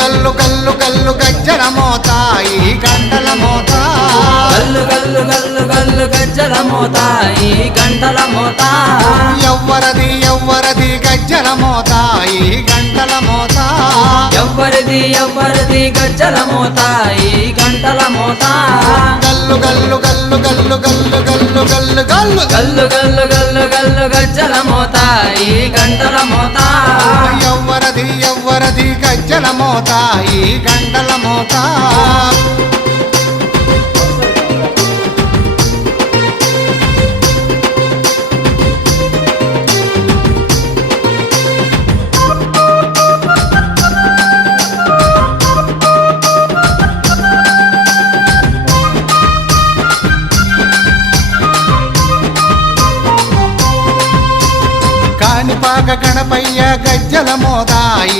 గల్లు గల్లు గల్లు గజ్జల మోత ఈ గంటల మోత గల్లు గల్లు గల్లు గల్లు గజ్జల మోత ఈ గంటల మోత ఎవ్వరది ఎవ్వరది గజ్జల మోత ఈ గంటల మోత ఎవ్వరిది ఎవ్వరిది గజ్జల మోత ఈ గంటల మోత గల్లు గల్లు గల్లు గల్లు గల్లు గల్లు గల్లు గల్లు గల్లు గల్లు గల్లు గల్లు గజ్జల మోత ఈ గంటల మోత ఎవ్వరది ఎవ్వరది గజ్జల మోత ఈ గంటల మోత కాణిపాక గణపయ్య గజ్జల మోత ఈ